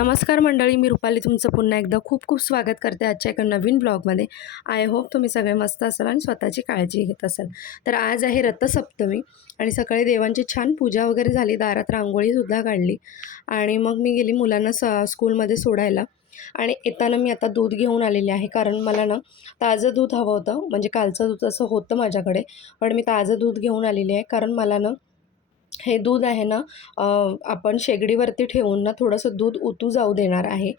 नमस्कार मंडळी, मी रुपाली तुमचं पुन्हा एकदा खूप खूप स्वागत करते आजच्या एका नवीन ब्लॉगमध्ये। आय होप तुम्ही सगळे मस्त असाल आणि स्वतःची काळजी घेत असाल। तर आज आहे रथसप्तमी आणि सकाळी देवांची छान पूजा वगैरे झाली, दारात रांगोळीसुद्धा काढली आणि मग मी गेली मुलांना स्कूलमध्ये सोडायला। आणि येताना मी आता दूध घेऊन आलेली आहे, कारण मला ना ताजं दूध हवं होतं। म्हणजे कालचं दूध असं होतं माझ्याकडे, पण मी ताजं दूध घेऊन आलेली आहे, कारण मला ना हे दूध आहे ना आपण शेगडीवरती ठेवून ना थोडंसं दूध उतू जाऊ देणार आहे।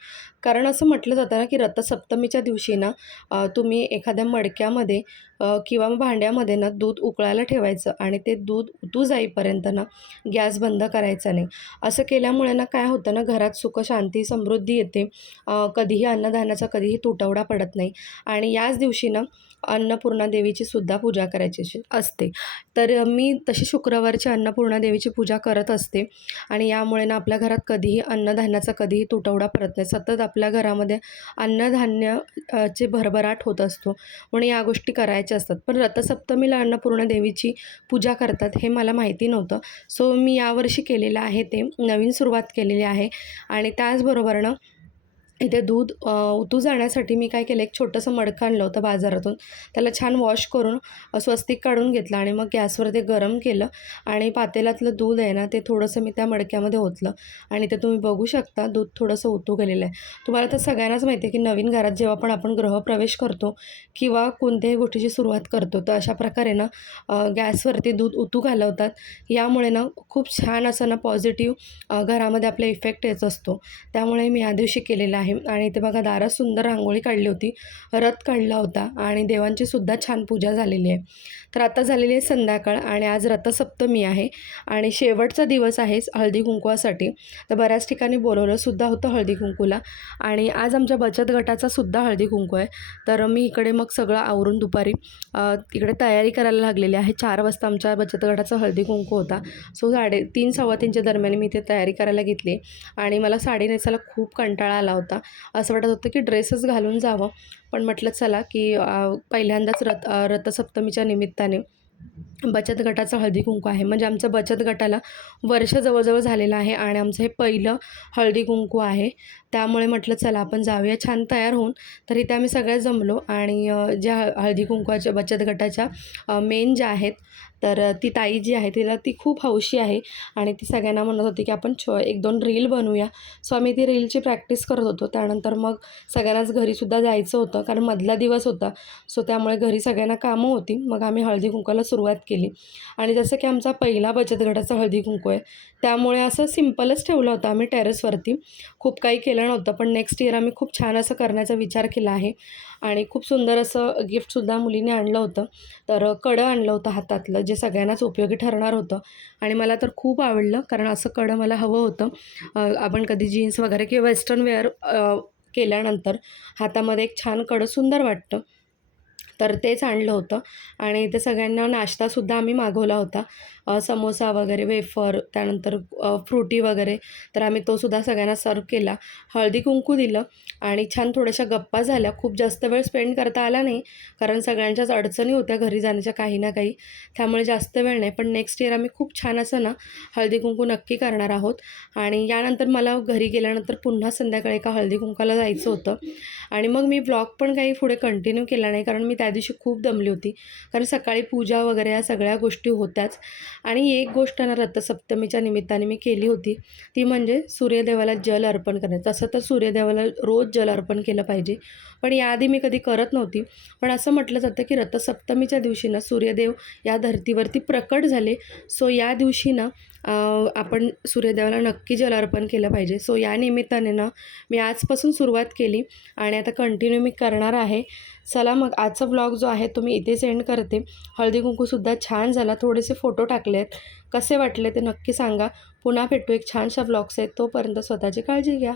कारण असं म्हटलं जातं ना की रथसप्तमीच्या दिवशी ना तुम्ही एखाद्या मडक्यामध्ये किंवा भांड्यामध्ये ना दूध उकळायला ठेवायचं आणि ते दूध उतू जाईपर्यंत ना गॅस बंद करायचा नाही। असं केल्यामुळे ना काय होतं ना, घरात सुख शांती समृद्धी येते, कधीही अन्नधान्याचा कधीही तुटवडा पडत नाही। आणि याच दिवशी ना अन्नपूर्णा देवीची सुद्धा पूजा करायची असते। तर मी तशी शुक्रवारची अन्नपूर्णा देवीची पूजा करत असते आणि यामुळे ना आपल्या घरात कधीही अन्नधान्याचा कधीही तुटवडा पडत नाही। सतत आपल्या घरामध्ये चे भरभराट होत असतो, म्हणून या गोष्टी करायच्या असतात। पण रथसप्तमीला अन्नपूर्णा देवीची पूजा करतात हे मला माहिती नव्हतं। सो मी यावर्षी केलेलं आहे, ते नवीन सुरुवात केलेली आहे। आणि त्याचबरोबर ना इथे दूध उतू जाण्यासाठी मी काय केलं, एक छोटंसं मडकं आणलं होतं बाजारातून, त्याला छान वॉश करून स्वस्तिक काढून घेतलं आणि मग गॅसवर ते गरम केलं आणि पातेल्यातलं दूध आहे ना ते थोडंसं मी त्या मडक्यामध्ये ओतलं आणि ते तुम्ही बघू शकता दूध थोडंसं उतू गेलेलं आहे। तुम्हाला तर सगळ्यांनाच माहिती आहे की नवीन घरात जेव्हा पण आपण गृहप्रवेश करतो किंवा कोणत्याही गोष्टीची सुरुवात करतो, तर अशा प्रकारे ना गॅसवरती दूध उतू घालवतात। यामुळे ना खूप छान असं ना पॉझिटिव्ह घरामध्ये आपला इफेक्ट येत असतो। त्यामुळे मी या दिवशी केलेलं आहे। आणि ते बघा, दारात सुंदर रांगोळी काढली होती, रथ काढला होता आणि देवांची सुद्धा छान पूजा झालेली आहे। तर आता झालेली आहे संध्याकाळ आणि आज रथसप्तमी आहे आणि शेवटचा दिवस आहे हळदी कुंकवासाठी। तर बऱ्याच ठिकाणी बोलवलं सुद्धा होतं हळदी कुंकूला आणि आज आमच्या बचत गटाचा सुद्धा हळदी कुंकू आहे। तर मी इकडे मग सगळं आवरून दुपारी इकडे तयारी करायला लागलेली आहे। 4 वाजता आमच्या बचत गटाचा हळदी कुंकू होता। सो 3:30 सव्वा 3च्या दरम्यान मी इथे तयारी करायला घेतली आणि मला साडी नेसायला खूप कंटाळा आला होता। असं वाटत होतं की ड्रेसच घालून जावं, पण म्हटलं चला की पहिल्यांदाच रथसप्तमीच्या निमित्ताने बचत गटाचं हळदी कुंकू आहे। म्हणजे आमच्या बचत गटाला वर्ष जवळजवळ झालेलं आहे आणि आमचं हे पहिलं हळदी कुंकू आहे। त्यामुळे म्हटलं चला आपण जाऊया छान तयार होऊन। तर इथे आम्ही सगळे जमलो आणि ज्या हळदी कुंकवाच्या बचत गटाच्या मेन ज्या आहेत, तर ती ताई जी आहे तिला ती खूप हौशी आहे आणि ती सगळ्यांना म्हणत होती की आपण 1-2 रील बनवूया। सो आम्ही ती रीलची प्रॅक्टिस करत होतो। त्यानंतर मग सगळ्यांनाच घरीसुद्धा जायचं होतं, कारण मधला दिवस होता। सो त्यामुळे घरी सगळ्यांना कामं होती। मग आम्ही हळदी कुंकवाला सुरुवात केली आणि जसं की आमचा पहिला बचत गटाचा हळदी कुंकू आहे, त्यामुळे असं सिम्पलच ठेवलं होतं आम्ही टेरेसवरती, खूप काही केलं नव्हतं। पण नेक्स्ट इयर आम्ही खूप छान असं करण्याचा विचार केला आहे आणि खूप सुंदर असं गिफ्टसुद्धा मुलीने आणलं होतं। तर कडं आणलं होतं हातातलं, जे सगळ्यांनाच उपयोगी ठरणार होतं आणि मला तर खूप आवडलं, कारण असं कडं मला हवं होतं। आपण कधी जीन्स वगैरे किंवा वेस्टर्न वेअर केल्यानंतर हातामध्ये एक छान कडं सुंदर वाटतं, तर तेच आणलं होतं। आणि ते सगळ्यांना नाश्तासुद्धा आम्ही मागवला होता, समोसा वगैरे, वेफर, त्यानंतर फ्रुटी वगैरे, तर आम्ही तोसुद्धा सगळ्यांना सर्व केला। हळदी कुंकू दिलं आणि छान थोड्याशा गप्पा झाल्या। खूप जास्त वेळ स्पेंड करता आला नाही, कारण सगळ्यांच्याच अडचणी होत्या घरी जाण्याच्या काही ना काही, त्यामुळे जास्त वेळ नाही। पण नेक्स्ट इयर आम्ही खूप छान असं ना हळदी कुंकू नक्की करणार आहोत। आणि यानंतर मला घरी गेल्यानंतर पुन्हा संध्याकाळी एका हळदी कुंकाला जायचं होतं आणि मग मी ब्लॉग पण काही पुढे कंटिन्यू केला नाही, कारण मी त्या दिवशी खूप दमली होती, कारण सकाळी पूजा वगैरे या सगळ्या गोष्टी होत्याच। आणि एक गोष्ट ना रथसप्तमीच्या निमित्ताने मी केली होती, ती म्हणजे सूर्यदेवाला जल अर्पण करणे। तसं तर सूर्यदेवाला रोज जल अर्पण केलं पाहिजे, पण याआधी मी कधी करत नव्हती। पण असं म्हटलं जातं की रथसप्तमीच्या दिवशी ना सूर्यदेव या धर्तीवरती प्रकट झाले। सो या दिवशी ना आपण सूर्यदेवाला नक्की जल अर्पण केलं पाहिजे। सो या निमित्ताने ना मी आजपासून सुरुवात केली आणि आता कंटिन्यू मी करणार आहे। चला मग आजचा ब्लॉग जो आहे तो मी इथे सेंड करते। हळदी कुंकूसुद्धा छान झाला, थोडेसे फोटो टाकले आहेत, कसे वाटले ते नक्की सांगा। पुन्हा भेटू एक छानशा ब्लॉग्स आहेत, तोपर्यंत स्वतःची काळजी घ्या।